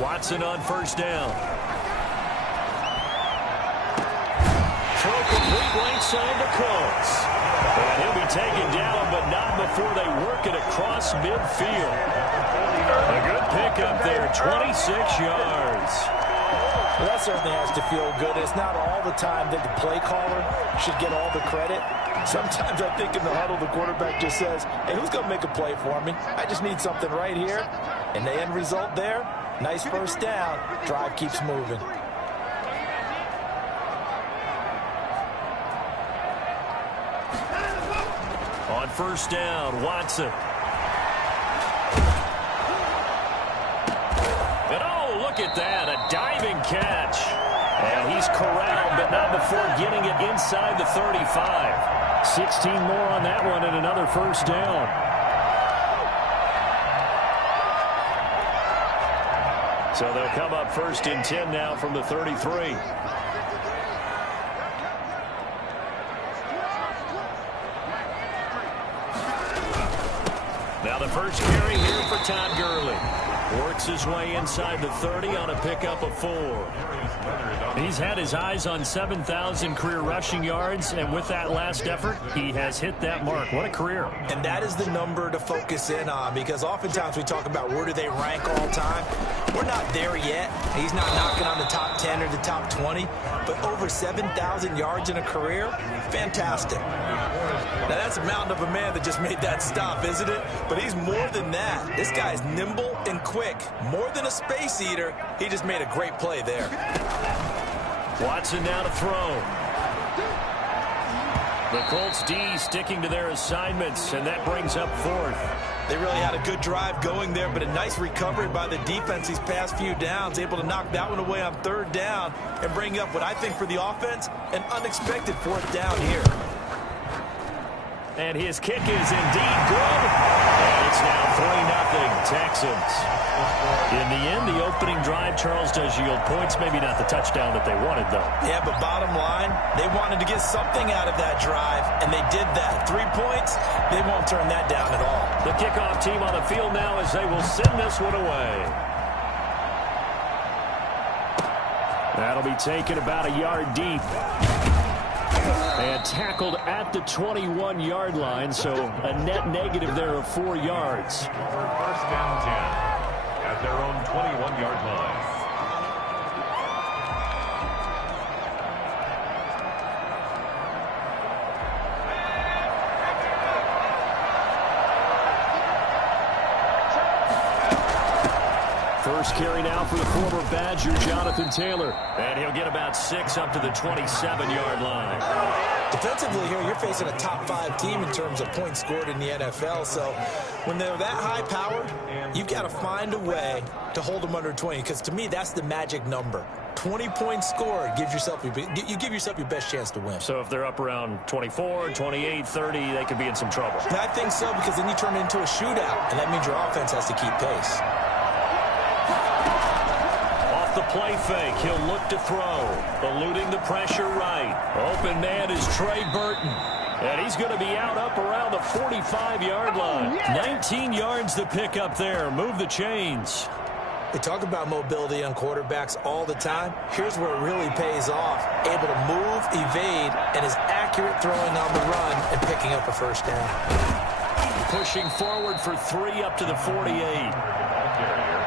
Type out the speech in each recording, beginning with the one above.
Watson on first down. Throw complete right side to Coates. And he'll be taken down, but not before they work it across midfield. A good pickup there, 26 yards. Well, that certainly has to feel good. It's not all the time that the play caller should get all the credit. Sometimes I think in the huddle, the quarterback just says, hey, who's going to make a play for me? I just need something right here. And the end result there, nice first down. Drive keeps moving. On first down, Watson. And oh, look at that, a diving catch. And he's corralled, but not before getting it inside the 35. 16 more on that one and another first down. So they'll come up first and 10 now from the 33. Now the first carry here for Todd Gurley. Works his way inside the 30 on a pickup of 4. He's had his eyes on 7,000 career rushing yards, and with that last effort, he has hit that mark. What a career. And that is the number to focus in on, because oftentimes we talk about where do they rank all time. We're not there yet. He's not knocking on the top 10 or the top 20, but over 7,000 yards in a career, fantastic. Now, that's a mountain of a man that just made that stop, isn't it? But he's more than that. This guy's nimble and quick. More than a space eater, he just made a great play there. Watson now to throw. The Colts D sticking to their assignments, and that brings up 4th. They really had a good drive going there, but a nice recovery by the defense these past few downs, able to knock that one away on 3rd down and bring up what I think for the offense, an unexpected 4th down here. And his kick is indeed good. And it's now 3-0 Texans. In the end, the opening drive, Charles, does yield points. Maybe not the touchdown that they wanted, though. Yeah, but bottom line, they wanted to get something out of that drive, and they did that. 3 points, they won't turn that down at all. The kickoff team on the field now as they will send this one away. That'll be taken about a yard deep. And tackled at the 21-yard line, so a net negative there of 4 yards. First down 10 at their own 21-yard line. First carry now for the former Badger, Jonathan Taylor. And he'll get about 6 up to the 27-yard line. Defensively here, you're facing a top 5 team in terms of points scored in the NFL. So when they're that high powered, you've got to find a way to hold them under 20. Because to me, that's the magic number. 20 points scored, you give yourself your best chance to win. So if they're up around 24, 28, 30, they could be in some trouble. And I think so, because then you turn it into a shootout, and that means your offense has to keep pace. The play fake, he'll look to throw, eluding the pressure right. Open man is Trey Burton, and he's going to be out up around the 45-yard line. 19 yards to pick up there. Move the chains. We talk about mobility on quarterbacks all the time. Here's where it really pays off. Able to move, evade, and is accurate throwing on the run and picking up a first down. Pushing forward for 3 up to the 48.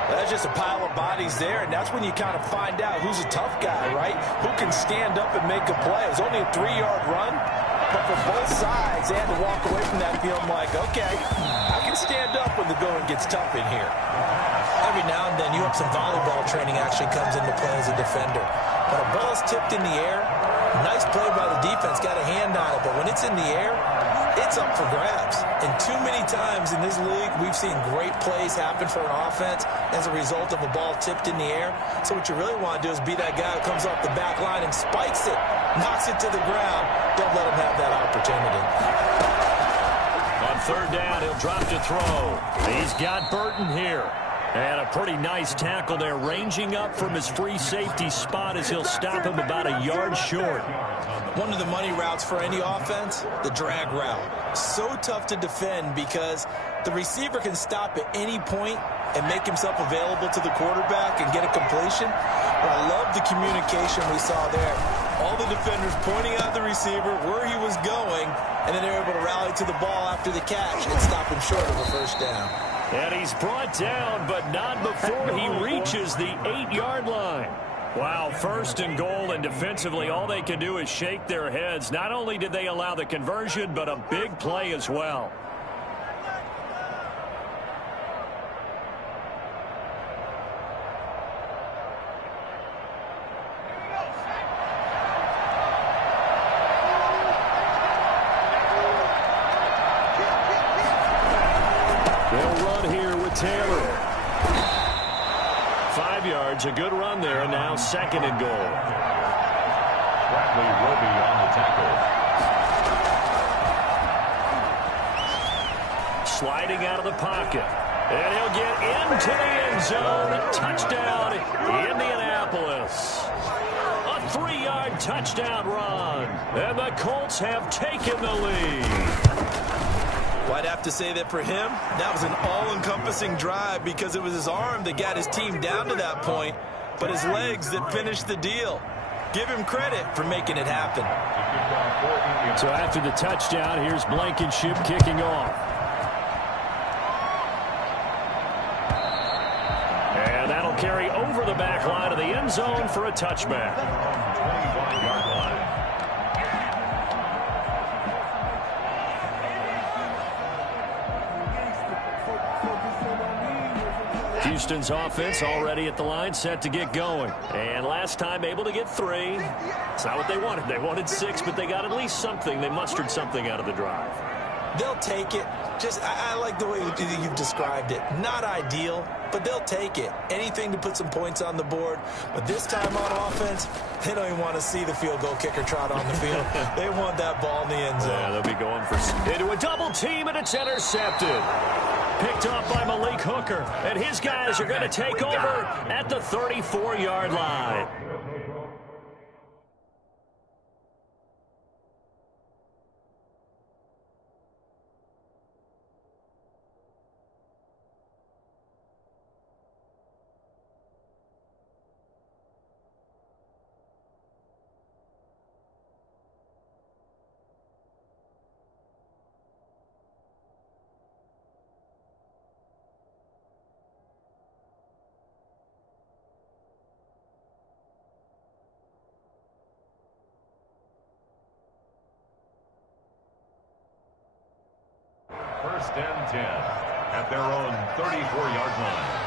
That's just a pile of bodies there, and that's when you kind of find out who's a tough guy, right? Who can stand up and make a play. It was only a 3-yard run, but for both sides, they had to walk away from that field like, okay, I can stand up when the going gets tough in here. Every now and then, you have some volleyball training actually comes into play as a defender. When a ball's tipped in the air, nice play by the defense, got a hand on it, but when it's in the air, it's up for grabs. And too many times in this league, we've seen great plays happen for an offense as a result of a ball tipped in the air. So what you really want to do is be that guy who comes off the back line and spikes it, knocks it to the ground. Don't let him have that opportunity. On 3rd down, he'll drop to throw. He's got Burton here. And a pretty nice tackle there, ranging up from his free safety spot as he'll stop him about a yard short. One of the money routes for any offense, the drag route. So tough to defend because the receiver can stop at any point and make himself available to the quarterback and get a completion. But I love the communication we saw there. All the defenders pointing out the receiver, where he was going, and then they're able to rally to the ball after the catch and stop him short of a first down. And he's brought down, but not before he reaches the 8-yard line. Wow, first and goal, and defensively all they can do is shake their heads. Not only did they allow the conversion, but a big play as well. They'll run here with Taylor. 5 yards, a good run there, and now second and goal. Bradley Roby on the tackle. Sliding out of the pocket. And he'll get into the end zone. Touchdown, Indianapolis. A 3-yard touchdown run. And the Colts have taken the lead. Well, I'd have to say that for him, that was an all-encompassing drive because it was his arm that got his team down to that point, but his legs that finished the deal. Give him credit for making it happen. So after the touchdown, here's Blankenship kicking off. And that'll carry over the back line of the end zone for a touchback. 25-yard line. Houston's offense already at the line, set to get going. And last time able to get 3. It's not what they wanted. They wanted 6, but they got at least something. They mustered something out of the drive. They'll take it. I like the way you've described it. Not ideal, but they'll take it. Anything to put some points on the board. But this time on offense, they don't even want to see the field goal kicker trot on the field. They want that ball in the end zone. Yeah, they'll be going into a double team, and it's intercepted. Picked off by Malik Hooker, and his guys are going to take over at the 34-yard line. First and 10 at their own 34-yard line.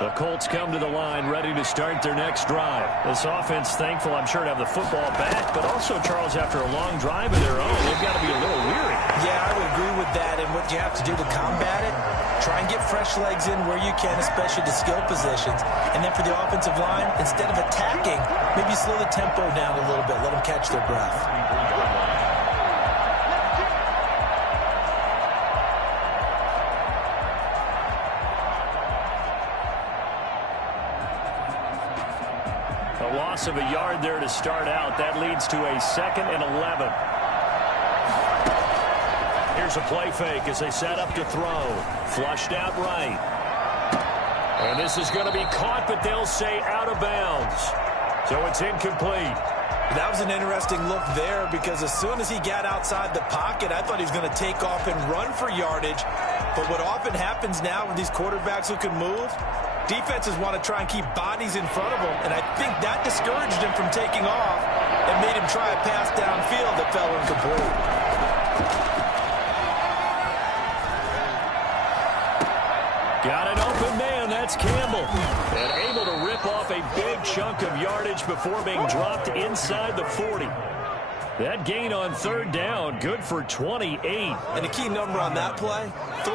The Colts come to the line ready to start their next drive. This offense, thankful, I'm sure, to have the football back, but also, Charles, after a long drive of their own, they've got to be a little weary. Yeah, I would agree with that, and what you have to do to combat it, try and get fresh legs in where you can, especially the skill positions. And then for the offensive line, instead of attacking, maybe slow the tempo down a little bit, let them catch their breath. A loss of a yard there to start out. That leads to a 2nd and 11. Here's a play fake as they set up to throw. Flushed out right. And this is going to be caught, but they'll say out of bounds. So it's incomplete. That was an interesting look there because as soon as he got outside the pocket, I thought he was going to take off and run for yardage. But what often happens now with these quarterbacks who can move, defenses want to try and keep bodies in front of them, and I think that discouraged him from taking off and made him try a pass downfield that fell incomplete. Got an open man, that's Campbell. And able to rip off a big chunk of yardage before being dropped inside the 40. That gain on 3rd down, good for 28. And the key number on that play, 3.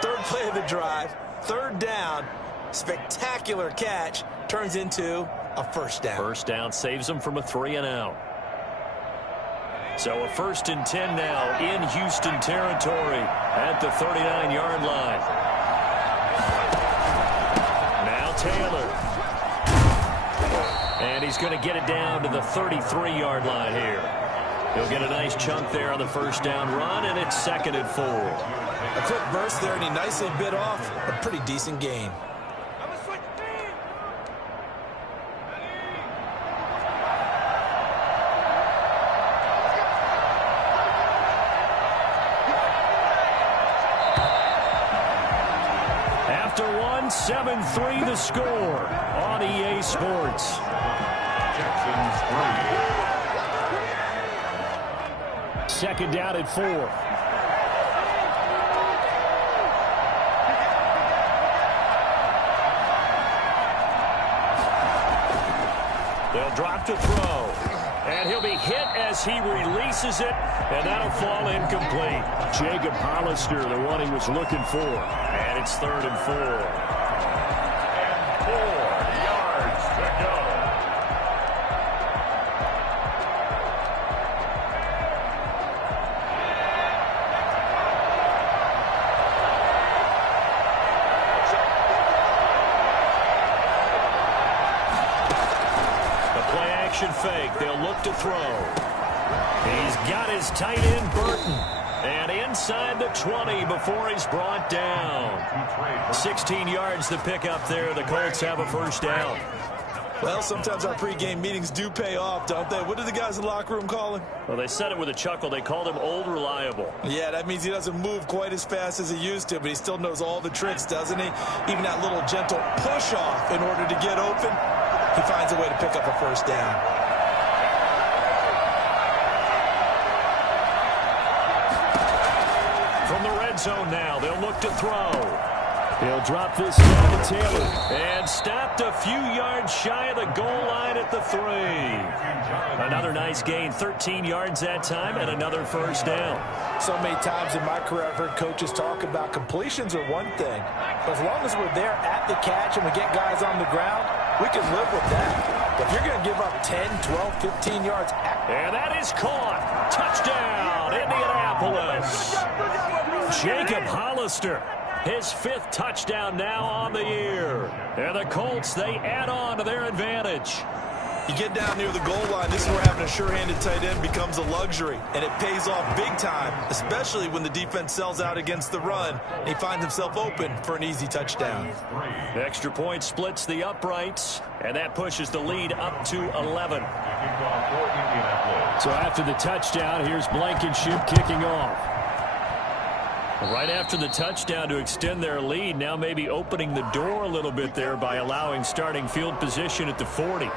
3rd play of the drive, 3rd down, spectacular catch, turns into a first down. First down saves them from a 3-and-out. So a 1st and 10 now in Houston territory at the 39-yard line. Now Taylor. And he's going to get it down to the 33-yard line here. He'll get a nice chunk there on the 1st down run, and it's 2nd and 4. A quick burst there, and he nicely bit off a pretty decent gain. After 7-3 the score on EA Sports. Texans 3. 2nd down at 4. They'll drop to throw. And he'll be hit as he releases it, and that'll fall incomplete. Jacob Hollister, the one he was looking for. And it's 3rd and 4. And 4 yards to go. Fake. They'll look to throw. He's got his tight end, Burton. And inside the 20 before he's brought down. 16 yards to pick up there. The Colts have a 1st down. Well, sometimes our pregame meetings do pay off, don't they? What did the guys in the locker room call him? Well, they said it with a chuckle. They called him Old Reliable. Yeah, that means he doesn't move quite as fast as he used to, but he still knows all the tricks, doesn't he? Even that little gentle push-off in order to get open. He finds a way to pick up a 1st down. From the red zone now, they'll look to throw. He'll drop this down to Taylor. And stopped a few yards shy of the goal line at the 3. Another nice gain, 13 yards that time, and another 1st down. So many times in my career I've heard coaches talk about completions are one thing, but as long as we're there at the catch and we get guys on the ground, we can live with that. But if you're going to give up 10, 12, 15 yards. And that is caught. Touchdown, Indianapolis. Jacob Hollister, his 5th touchdown now on the year. And the Colts, they add on to their advantage. You get down near the goal line, this is where having a sure-handed tight end becomes a luxury, and it pays off big time, especially when the defense sells out against the run, and he finds himself open for an easy touchdown. The extra point splits the uprights, and that pushes the lead up to 11. So after the touchdown, here's Blankenship kicking off. Right after the touchdown to extend their lead, now maybe opening the door a little bit there by allowing starting field position at the 40.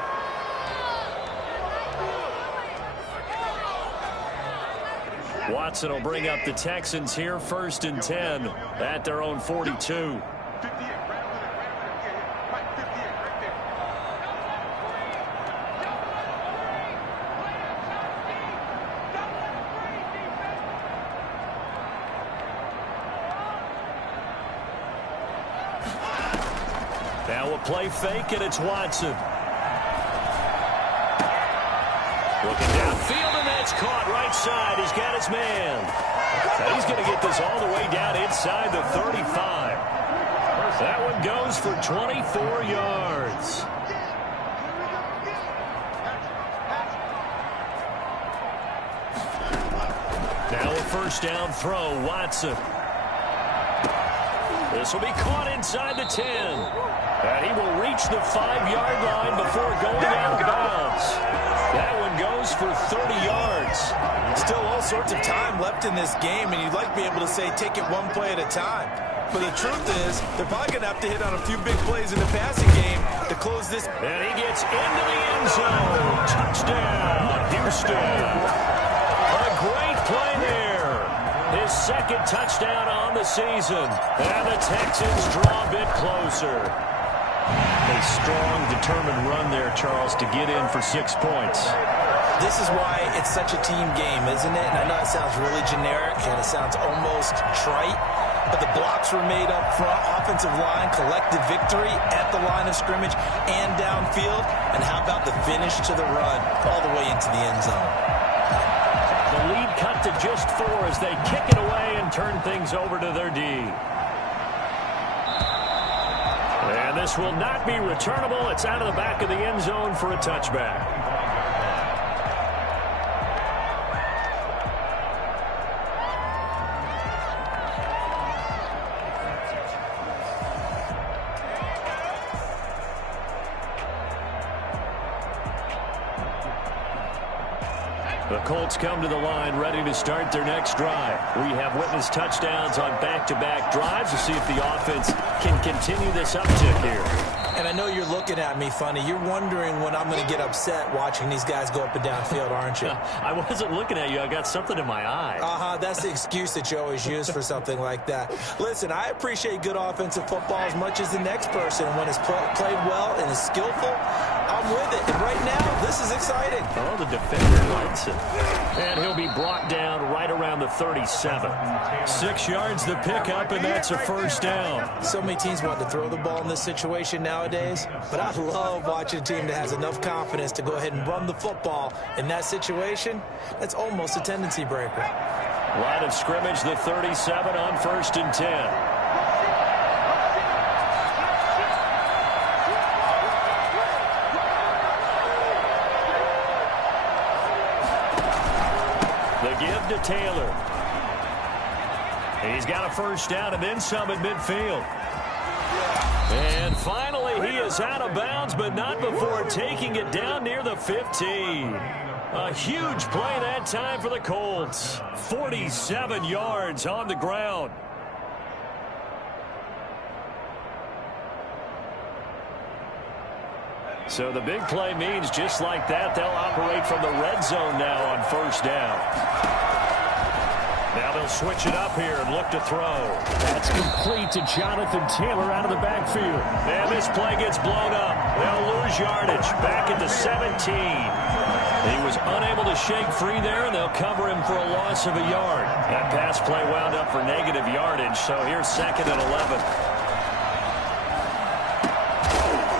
Watson will bring up the Texans here, 1st and 10 at their own 42. Now a play fake, and it's Watson. Looking downfield, and that's caught right side. He's got his man. And he's going to get this all the way down inside the 35. That one goes for 24 yards. Now a 1st down throw, Watson. This will be caught inside the 10. And he will reach the 5-yard line before going out of bounds. That one goes for 30 yards. Still all sorts of time left in this game, and you'd like to be able to say take it one play at a time. But the truth is, they're probably going to have to hit on a few big plays in the passing game to close this. And he gets into the end zone. Touchdown, Houston. A great play there. His 2nd touchdown on the season. And the Texans draw a bit closer. A strong, determined run there, Charles, to get in for 6 points. This is why it's such a team game, isn't it? And I know it sounds really generic and it sounds almost trite, but the blocks were made up front, offensive line, collective victory at the line of scrimmage and downfield. And how about the finish to the run all the way into the end zone? the lead cut to just 4 as they kick it away and turn things over to their D. And this will not be returnable. It's out of the back of the end zone for a touchback. The Colts come to the line ready to start their next drive. We have witnessed touchdowns on back-to-back drives to see if the offense can continue this uptick here. And I know you're looking at me funny. You're wondering when I'm going to get upset watching these guys go up and down field, aren't you? I wasn't looking at you. I got something in my eye. That's the excuse that you always use for something like that. Listen, I appreciate good offensive football as much as the next person. When it's played well and is skillful, I'm with it. And right now, this is exciting. Oh, the defender likes it. And he'll be brought down right around the 37. 6 yards the pickup, and that's a first down. So many teams want to throw the ball in this situation nowadays, but I love watching a team that has enough confidence to go ahead and run the football. In that situation, that's almost a tendency breaker. Line of scrimmage, the 37 on 1st and 10. Give to Taylor. He's got a first down and then some at midfield. And finally, he is out of bounds, but not before taking it down near the 15. A huge play that time for the Colts. 47 yards on the ground. So the big play means just like that, they'll operate from the red zone now on first down. Now they'll switch it up here and look to throw. That's complete to Jonathan Taylor out of the backfield. And this play gets blown up. They'll lose yardage back at the 17. He was unable to shake free there, and they'll cover him for a loss of a yard. That pass play wound up for negative yardage, so here's 2nd and 11.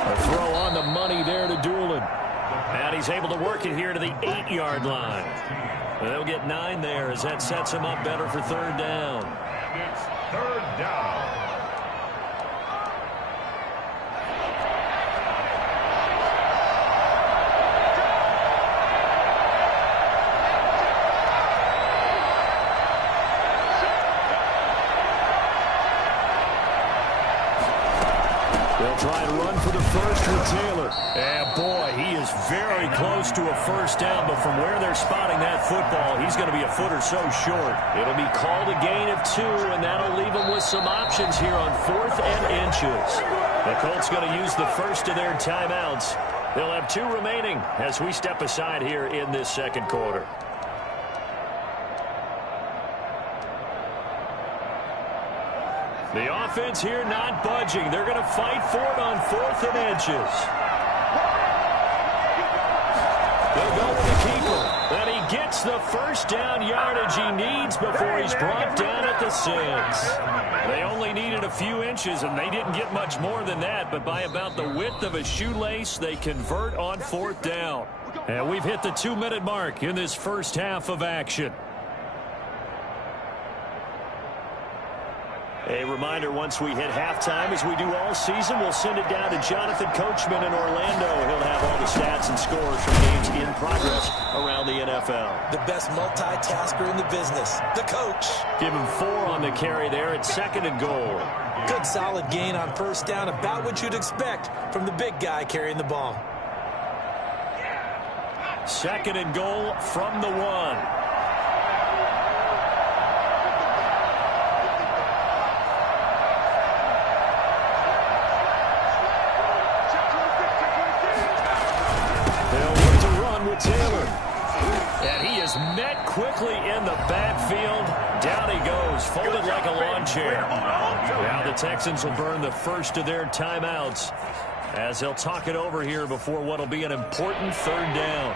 A throw on the money there to Doolin. And he's able to work it here to the 8-yard line. They'll get 9 there as that sets him up better for 3rd down. It's 3rd down. They'll try and run for the first with Taylor. And boy, he is very close to a first down, but from where they're spotting that football, he's going to be a foot or so short. It'll be called a gain of 2, and that'll leave them with some options here on 4th and inches. The Colts going to use the first of their timeouts. They'll have 2 remaining as we step aside here in this 2nd quarter. The offense here not budging. They're going to fight for it on 4th and inches. They'll go with the keeper. And he gets the first down yardage he needs before he's brought down at the 6. They only needed a few inches, and they didn't get much more than that. But by about the width of a shoelace, they convert on 4th down. And we've hit the 2-minute mark in this first half of action. A reminder, once we hit halftime, as we do all season, we'll send it down to Jonathan Coachman in Orlando. He'll have all the stats and scores from games in progress around the NFL. The best multitasker in the business, the coach. Give him 4 on the carry there at 2nd and goal. Good solid gain on first down, about what you'd expect from the big guy carrying the ball. 2nd and goal from the 1. Taylor. And he is met quickly in the backfield. Down he goes, folded like a lawn chair. Now the Texans will burn the first of their timeouts as they'll talk it over here before what will be an important 3rd down.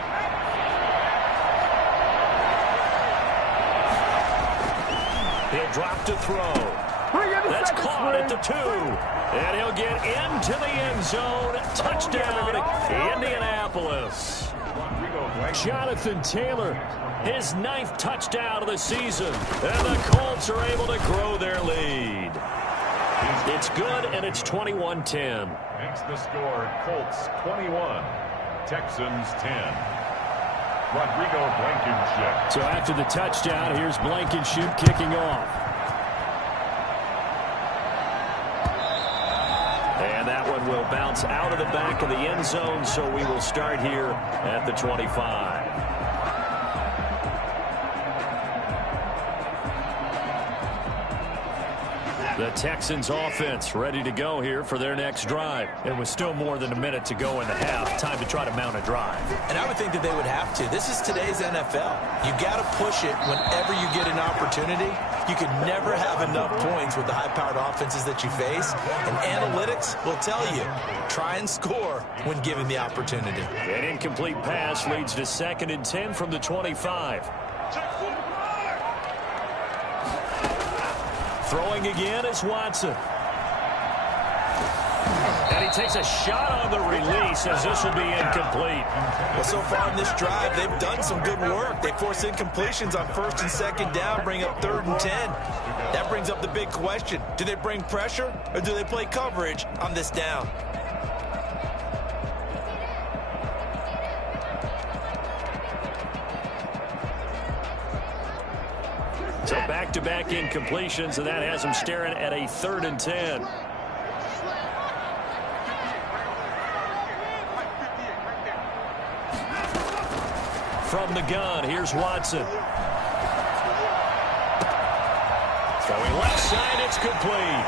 He'll drop to throw. That's caught at the 2. And he'll get into the end zone. Touchdown, Indianapolis. Jonathan Taylor, his 9th touchdown of the season. And the Colts are able to grow their lead. It's good, and it's 21-10. Makes the score Colts 21, Texans 10. Rodrigo Blankenship. So after the touchdown, here's Blankenship kicking off. And that one will bounce out of the back of the end zone, so we will start here at the 25. The Texans offense ready to go here for their next drive. It was still more than a minute to go in the half. Time to try to mount a drive. And I would think that they would have to. This is today's NFL. You got to push it whenever you get an opportunity. You can never have enough points with the high-powered offenses that you face. And analytics will tell you, try and score when given the opportunity. An incomplete pass leads to 2nd and 10 from the 25. Throwing again is Watson. And he takes a shot on the release as this will be incomplete. Well, so far in this drive, they've done some good work. They force incompletions on 1st and 2nd down, bring up 3rd and 10. That brings up the big question. Do they bring pressure or do they play coverage on this down? So back-to-back incompletions, and that has him staring at a 3rd and 10. From the gun, here's Watson. Throwing left side, it's complete.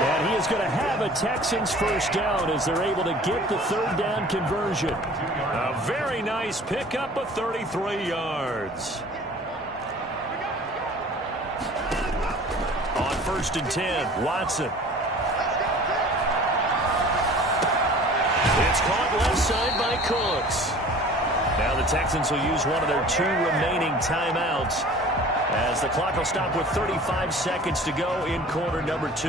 And he is going to have a Texans first down as they're able to get the 3rd down conversion. A very nice pickup of 33 yards. On 1st and 10, Watson. It's caught left side by Cooks. Now the Texans will use one of their 2 remaining timeouts as the clock will stop with 35 seconds to go in quarter number 2.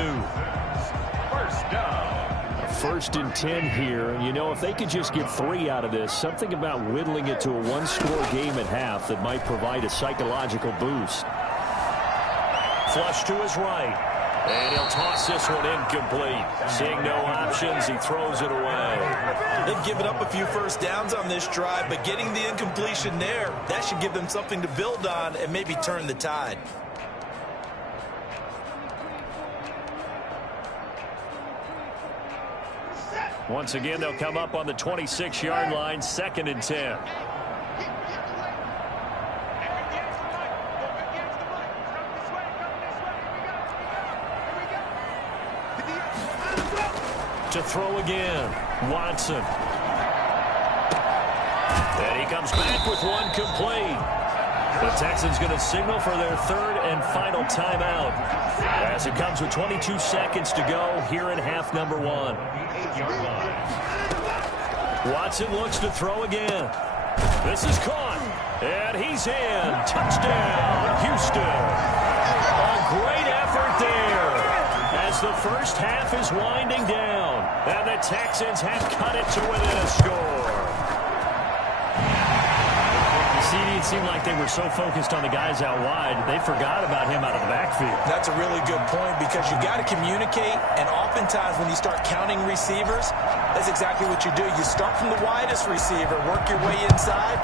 First down. 1st and 10 here. And you know, if they could just get 3 out of this, something about whittling it to a 1-score game at half that might provide a psychological boost. Flush to his right. And he'll toss this one incomplete. Seeing no options, he throws it away. They've given up a few first downs on this drive, but getting the incompletion there, that should give them something to build on and maybe turn the tide. Once again, they'll come up on the 26-yard line, 2nd and 10. To throw again, Watson. And he comes back with one complete. The Texans going to signal for their 3rd and final timeout as it comes with 22 seconds to go here in half number 1. Watson looks to throw again. This is caught, and he's in. Touchdown, Houston. A great effort there as the first half is winding down, and the Texans have cut it to within a score. It seemed like they were so focused on the guys out wide, they forgot about him out of the backfield. That's a really good point because you've got to communicate, and oftentimes when you start counting receivers, that's exactly what you do. You start from the widest receiver, work your way inside.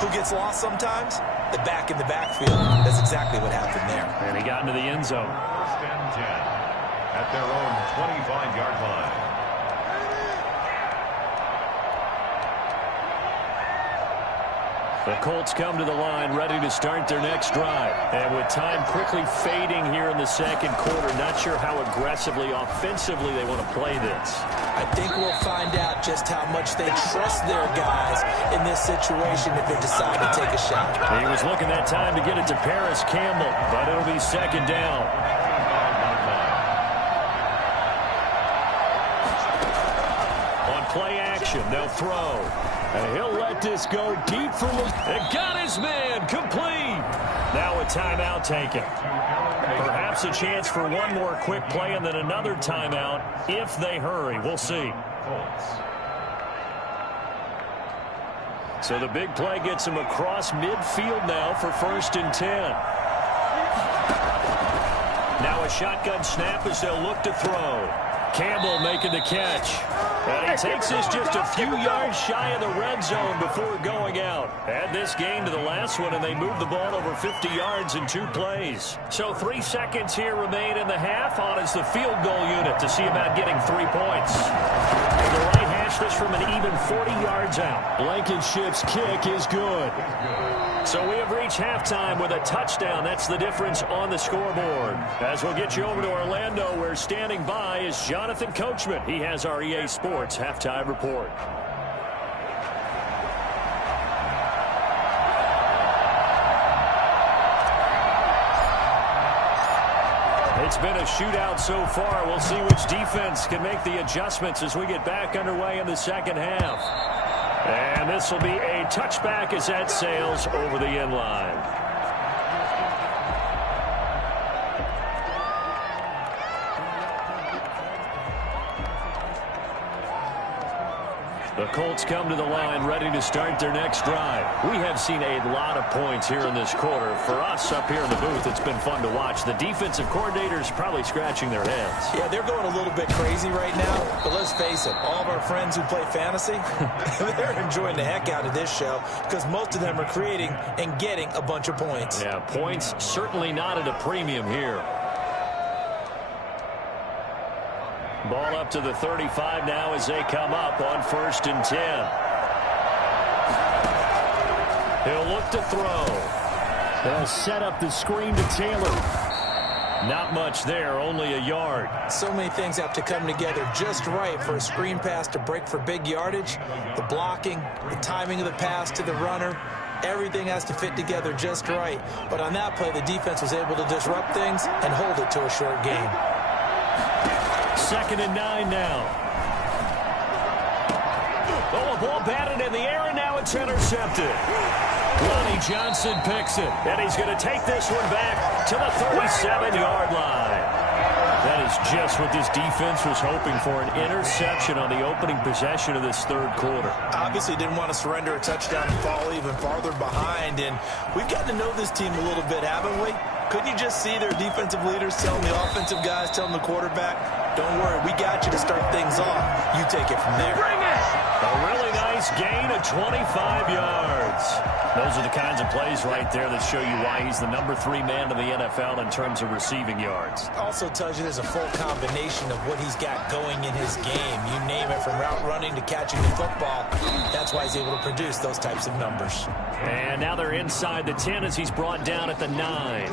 Who gets lost sometimes? The back in the backfield. That's exactly what happened there. And he got into the end zone. 1st and 10 at their own 25-yard line. The Colts come to the line ready to start their next drive. And with time quickly fading here in the 2nd quarter, not sure how aggressively, offensively they want to play this. I think we'll find out just how much they trust their guys in this situation if they decide to take a shot. He was looking that time to get it to Paris Campbell, but it'll be 2nd down. On play action, they'll throw. And he'll let this go deep from the... And got his man complete. Now a timeout taken. Perhaps a chance for one more quick play and then another timeout if they hurry. We'll see. So the big play gets him across midfield now for 1st and 10. Now a shotgun snap as they'll look to throw. Campbell making the catch. And he takes this just a few yards shy of the red zone before going out. Add this game to the last one, and they move the ball over 50 yards in 2 plays. So 3 seconds here remain in the half. On is the field goal unit to see about getting 3 points. And the right hash this from an even 40 yards out. Blankenship's kick is good. So we have reached halftime with a touchdown. That's the difference on the scoreboard. As we'll get you over to Orlando, where standing by is Jonathan Coachman. He has our EA Sports halftime report. It's been a shootout so far. We'll see which defense can make the adjustments as we get back underway in the second half. And this will be a touchback as that sails over the end line. The Colts come to the line ready to start their next drive. We have seen a lot of points here in this quarter. For us up here in the booth, it's been fun to watch. The defensive coordinators probably scratching their heads. Yeah, they're going a little bit crazy right now. But let's face it, all of our friends who play fantasy, they're enjoying the heck out of this show because most of them are creating and getting a bunch of points. Yeah, points certainly not at a premium here. Ball up to the 35 now as they come up on 1st and 10. He'll look to throw. They'll set up the screen to Taylor. Not much there, only a yard. So many things have to come together just right for a screen pass to break for big yardage. The blocking, the timing of the pass to the runner, everything has to fit together just right. But on that play, the defense was able to disrupt things and hold it to a short game. 2nd and 9 now. Oh, a ball batted in the air, and now it's intercepted. Lonnie Johnson picks it, and he's going to take this one back to the 37-yard line. That is just what this defense was hoping for, an interception on the opening possession of this 3rd quarter. Obviously didn't want to surrender a touchdown and fall even farther behind, and we've gotten to know this team a little bit, haven't we? Couldn't you just see their defensive leaders telling the offensive guys, telling the quarterback, don't worry, we got you to start things off. You take it from there. Bring it! A really nice gain of 25 yards. Those are the kinds of plays right there that show you why he's the number 3 man in the NFL in terms of receiving yards. Also tells you there's a full combination of what he's got going in his game. You name it, from route running to catching the football. That's why he's able to produce those types of numbers. And now they're inside the 10 as he's brought down at the 9.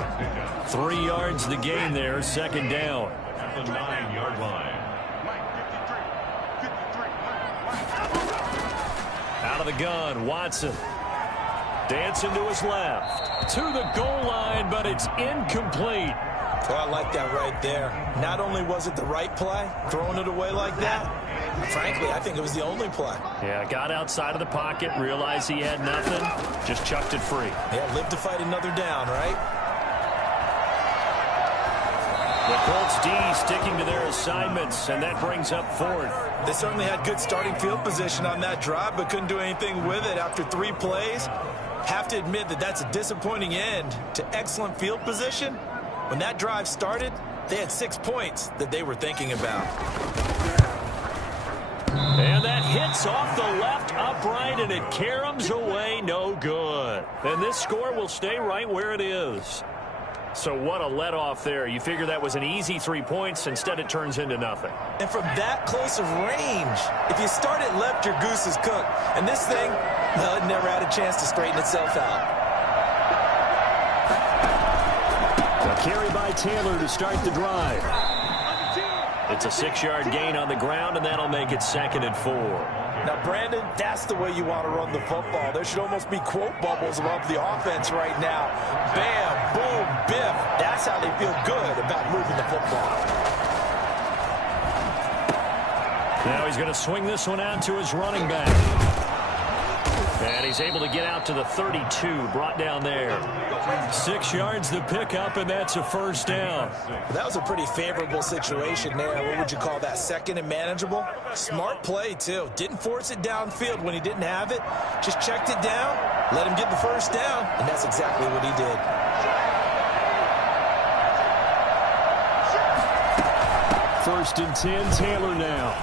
3 yards the game there, 2nd down. At the 9-yard line. Out of the gun, Watson. Dancing to his left. To the goal line, but it's incomplete. Well, I like that right there. Not only was it the right play, throwing it away like that, frankly, I think it was the only play. Yeah, got outside of the pocket, realized he had nothing, just chucked it free. Yeah, live to fight another down, right? The Colts D sticking to their assignments, and that brings up 4th. They certainly had good starting field position on that drive, but couldn't do anything with it after 3 plays. Have to admit that that's a disappointing end to excellent field position. When that drive started, they had 6 points that they were thinking about. And that hits off the left upright, and it caroms away, no good. And this score will stay right where it is. So what a let-off there. You figure that was an easy 3 points. Instead, it turns into nothing. And from that close of range, if you start it left, your goose is cooked. And this thing, well, it never had a chance to straighten itself out. A carry by Taylor to start the drive. It's a 6-yard gain on the ground, and that'll make it 2nd and 4. Now, Brandon, that's the way you want to run the football. There should almost be quote bubbles above the offense right now. Bam, boom, biff. That's how they feel good about moving the football. Now he's going to swing this one out to his running back. And he's able to get out to the 32, brought down there. 6 yards to pick up, and that's a first down. That was a pretty favorable situation there. What would you call that? Second and manageable? Smart play, too. Didn't force it downfield when he didn't have it. Just checked it down, let him get the first down, and that's exactly what he did. First and 10, Taylor now.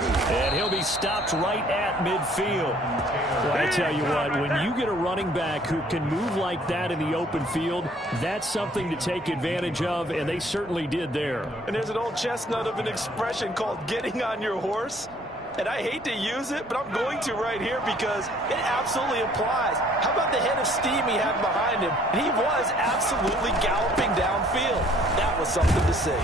And he'll be stopped right at midfield. Well, I tell you what, when you get a running back who can move like that in the open field, that's something to take advantage of, and they certainly did there. And there's an old chestnut of an expression called getting on your horse. And I hate to use it, but I'm going to right here because it absolutely applies. How about the head of steam he had behind him? And he was absolutely galloping downfield. That was something to see.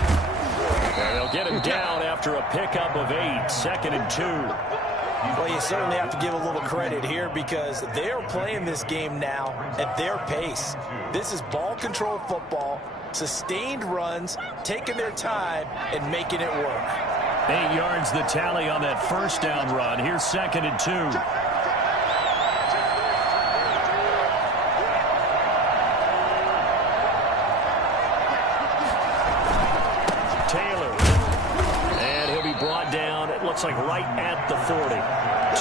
And they'll get him down after a pickup of 8, second and 2. Well, you certainly have to give a little credit here because they're playing this game now at their pace. This is ball control football, sustained runs, taking their time, and making it work. 8 yards the tally on that first down run. Here's second and 2. Taylor. And he'll be brought down, it looks like right at the 40.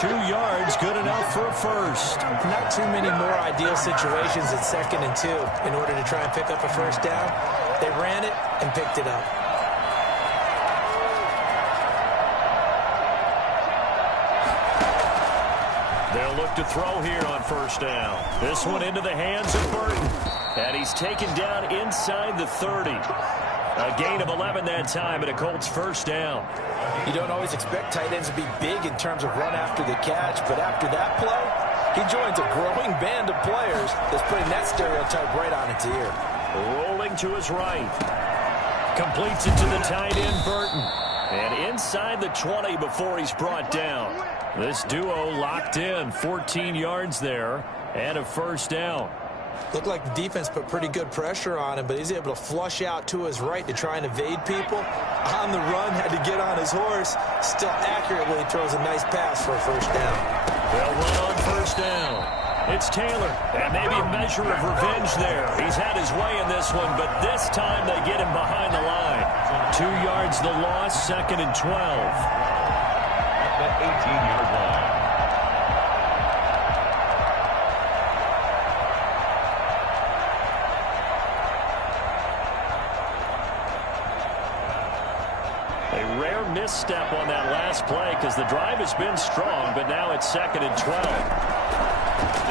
2 yards, good enough for a first. Not too many more ideal situations at second and 2 in order to try and pick up a first down. They ran it and picked it up. They'll look to throw here on first down. This one into the hands of Burton. And he's taken down inside the 30. A gain of 11 that time and a Colts first down. You don't always expect tight ends to be big in terms of run after the catch, but after that play, he joins a growing band of players that's putting that stereotype right on its ear. Rolling to his right. Completes it to the tight end, Burton. And inside the 20 before he's brought down. This duo locked in, 14 yards there, and a first down. Looked like the defense put pretty good pressure on him, but he's able to flush out to his right to try and evade people. On the run, had to get on his horse. Still accurately throws a nice pass for a first down. They'll run on first down. It's Taylor, and maybe a measure of revenge there. He's had his way in this one, but this time they get him behind the line. 2 yards the loss, second and 12. At the 18-yard line. A rare misstep on that last play because the drive has been strong, but now it's second and 12.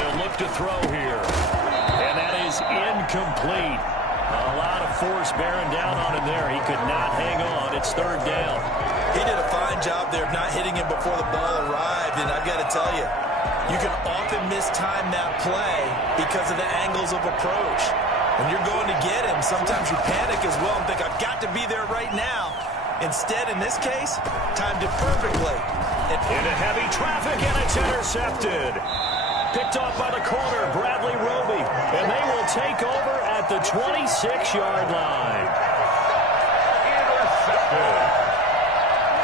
They'll look to throw here. And that is incomplete. A lot of force bearing down on him there. He could not hang on. It's third down. He did a fine job there of not hitting him before the ball arrived, and I've got to tell you, you can often mistime that play because of the angles of approach. When you're going to get him, sometimes you panic as well and think, I've got to be there right now. Instead, in this case, timed it perfectly. Into heavy traffic, and it's intercepted. Picked off by the corner, Bradley Roby. And they will take over at the 26-yard line. Intercepted.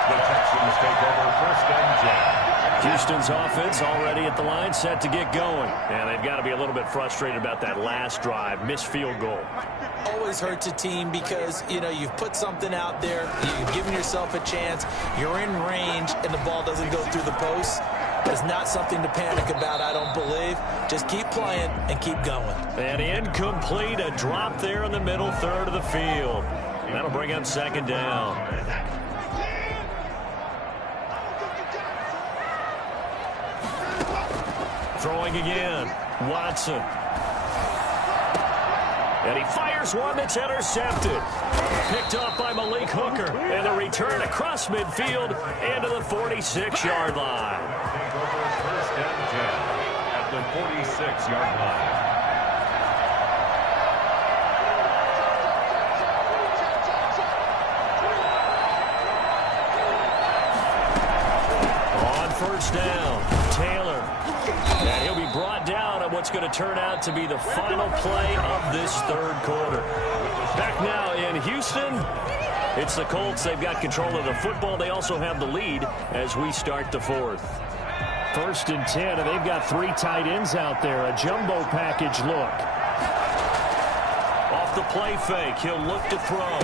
The Texans take over first and 10. Houston's offense already at the line, set to get going. And they've got to be a little bit frustrated about that last drive, missed field goal. Always hurts a team because, you know, you've put something out there, you've given yourself a chance, you're in range, and the ball doesn't go through the posts. It's not something to panic about, I don't believe. Just keep playing and keep going. And incomplete, a drop there in the middle third of the field. That'll bring up second down. Throwing again, Watson. And he fires one that's intercepted. Picked off by Malik Hooker. And the return across midfield into the 46-yard line. Take over first and 10 at the 46-yard line. On first down, Taylor. And he'll be brought down on what's going to turn out to be the final play of this third quarter. Back now in Houston, it's the Colts. They've got control of the football. They also have the lead as we start the fourth. First and 10, and they've got 3 tight ends out there. A jumbo package look. Off the play fake, he'll look to throw.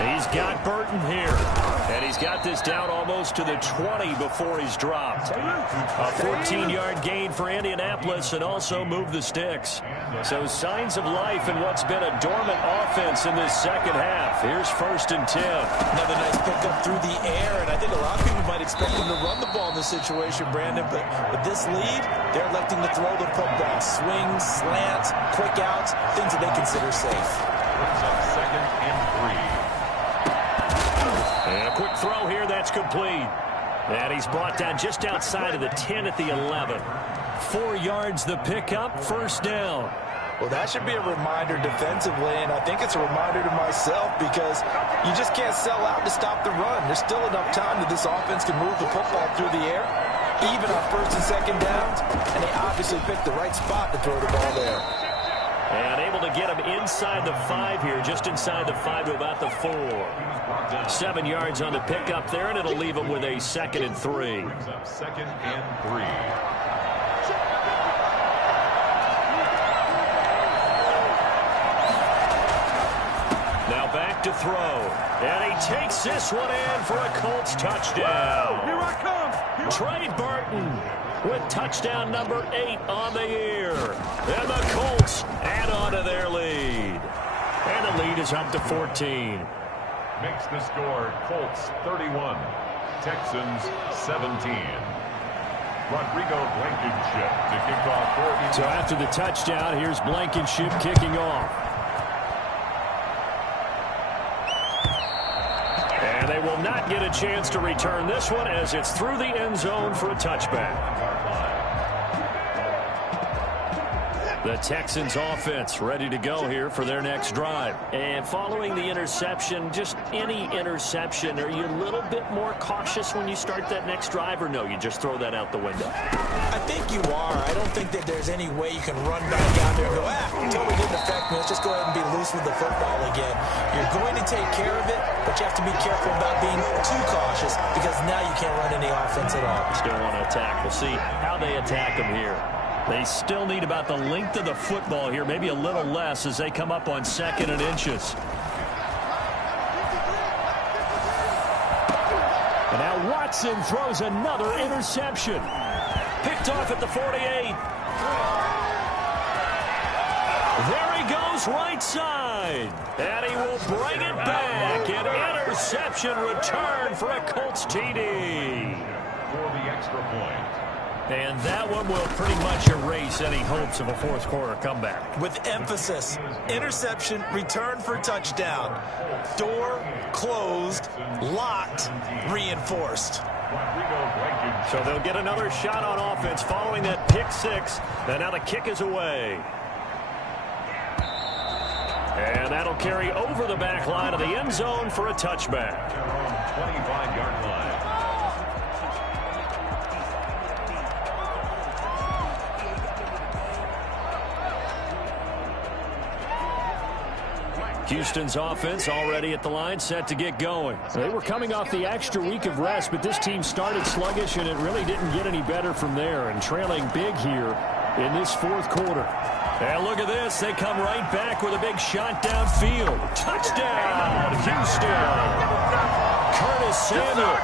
He's got Burton here. And he's got this down almost to the 20 before he's dropped. A 14-yard gain for Indianapolis and also move the sticks. So signs of life in what's been a dormant offense in this second half. Here's first and 10. Another nice pickup through the air, and I think a lot of people might expect him to run the ball in this situation, Brandon, but with this lead, they're electing to throw the football. Swings, slants, quick outs, things that they consider safe. Brings up second and 3. And a quick throw here, that's complete. And he's brought down just outside of the 10 at the 11. 4 yards the pickup, first down. Well, that should be a reminder defensively, and I think it's a reminder to myself because you just can't sell out to stop the run. There's still enough time that this offense can move the football through the air, even on first and second downs, and they obviously picked the right spot to throw the ball there. And able to get him inside the 5 here, just inside the 5 to about the 4. 7 yards on the pickup there, and it'll leave him with a second and 3. Brings up second and 3. Now back to throw. And he takes this one in for a Colts touchdown. Here I come. Trey Burton with touchdown number 8 on the year. And the Colts add on to their lead. And the lead is up to 14. Makes the score Colts 31, Texans 17. Rodrigo Blankenship to kick off for. So after the touchdown, here's Blankenship kicking off. And they will not get a chance to return this one as it's through the end zone for a touchback. The Texans offense ready to go here for their next drive. And following the interception, just any interception, are you a little bit more cautious when you start that next drive, or no, you just throw that out the window? I think you are. I don't think that there's any way you can run back out there and go, totally didn't affect me. Let's just go ahead and be loose with the football again. You're going to take care of it, but you have to be careful about being too cautious because now you can't run any offense at all. Still want to attack. We'll see how they attack them here. They still need about the length of the football here, maybe a little less as they come up on 2nd and inches. And now Watson throws another interception. Picked off at the 48. There he goes right side. And he will bring it back. An interception return for a Colts TD. For the extra point. And that one will pretty much erase any hopes of a fourth quarter comeback. With emphasis, interception, return for touchdown. Door closed, locked, reinforced. So they'll get another shot on offense following that pick 6. And now the kick is away. And that'll carry over the back line of the end zone for a touchback. They're on 25-yard line. Houston's offense already at the line, set to get going. They were coming off the extra week of rest, but this team started sluggish, and it really didn't get any better from there, and trailing big here in this fourth quarter. And look at this. They come right back with a big shot downfield. Touchdown, Houston. Curtis Samuel,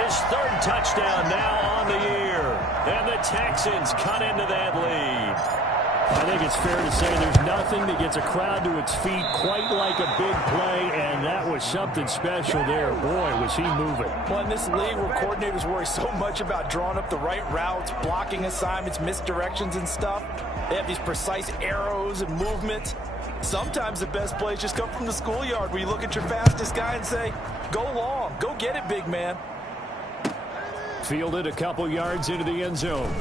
his 3rd touchdown now on the year. And the Texans cut into that lead. I think it's fair to say there's nothing that gets a crowd to its feet quite like a big play, and that was something special there. Boy, was he moving. Well, in this league where coordinators worry so much about drawing up the right routes, blocking assignments, misdirections and stuff, they have these precise arrows and movements. Sometimes the best plays just come from the schoolyard where you look at your fastest guy and say, go long, go get it, big man. Fielded a couple yards into the end zone.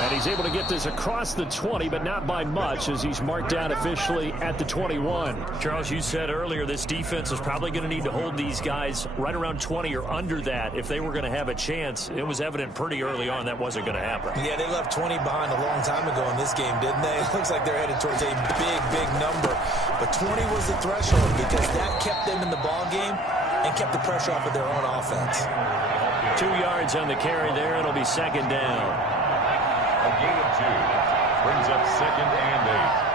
And he's able to get this across the 20, but not by much as he's marked down officially at the 21. Charles, you said earlier this defense is probably going to need to hold these guys right around 20 or under that if they were going to have a chance. It was evident pretty early on that wasn't going to happen. Yeah, they left 20 behind a long time ago in this game, didn't they? It looks like they're headed towards a big, big number. But 20 was the threshold because that kept them in the ball game and kept the pressure off of their own offense. 2 yards on the carry there. It'll be second down. A gain of 2 brings up second and 8.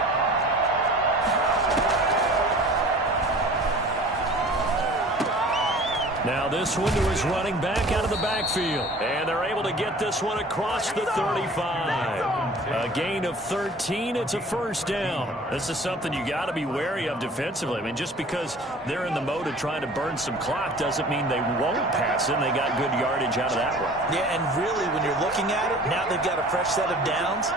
Now this one to his running back out of the backfield. And they're able to get this one across the 35. A gain of 13. It's a first down. This is something you got to be wary of defensively. I mean, just because they're in the mode of trying to burn some clock doesn't mean they won't pass it. They got good yardage out of that one. Yeah, and really, when you're looking at it, now they've got a fresh set of downs.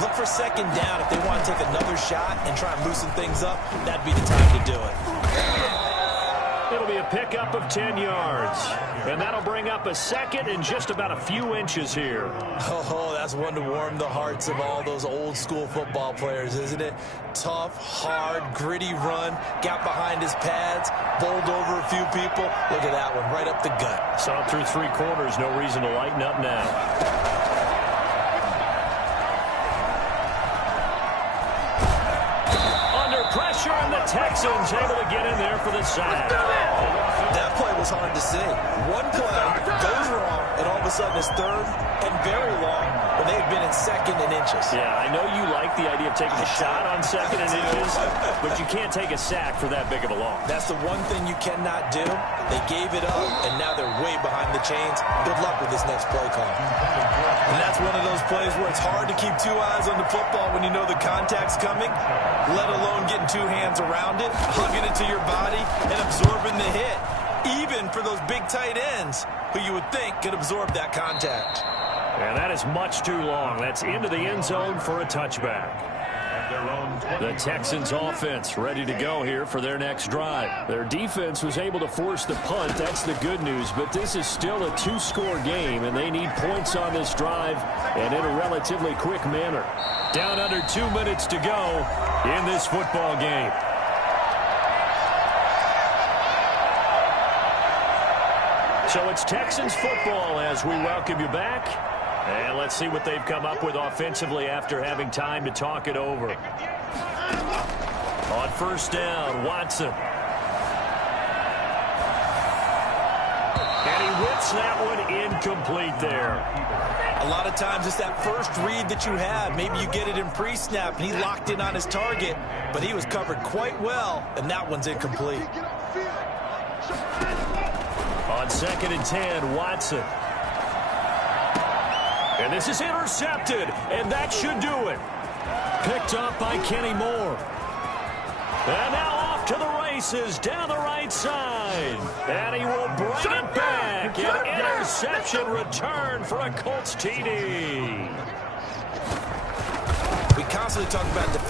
Look for second down if they want to take another shot and try and loosen things up. That'd be the time to do it. It'll be a pickup of 10 yards. And that'll bring up a second and just about a few inches here. Oh, that's one to warm the hearts of all those old school football players, isn't it? Tough, hard, gritty run. Got behind his pads, bowled over a few people. Look at that one, right up the gut. Saw it through 3 quarters. No reason to lighten up now. Pressure, and the Texans able to get in there for the sack. That play was hard to see. One play goes wrong, and all of a sudden it's third and very long when they had been in second and inches. Yeah, I know you like the idea of taking a shot on second and inches, but you can't take a sack for that big of a loss. That's the one thing you cannot do. They gave it up, and now they're way behind the chains. Good luck with this next play call. And that's one of those plays where it's hard to keep 2 eyes on the football when you know the contact's coming, let alone getting 2 hands around it, hugging it to your body, and absorbing the hit. Even for those big tight ends who you would think could absorb that contact. And that is much too long. That's into the end zone for a touchback. The Texans offense ready to go here for their next drive. Their defense was able to force the punt. That's the good news. But this is still a 2-score game, and they need points on this drive and in a relatively quick manner. Down under 2 minutes to go in this football game. So it's Texans football as we welcome you back. And let's see what they've come up with offensively after having time to talk it over. On first down, Watson. And he whips that one incomplete there. A lot of times it's that first read that you have. Maybe you get it in pre-snap, and he locked in on his target, but he was covered quite well, and that one's incomplete. On 2nd and 10, Watson. And this is intercepted, and that should do it. Picked up by Kenny Moore. And now off to the races down the right side. And he will bring it back. An interception return for a Colts TD. We constantly talk about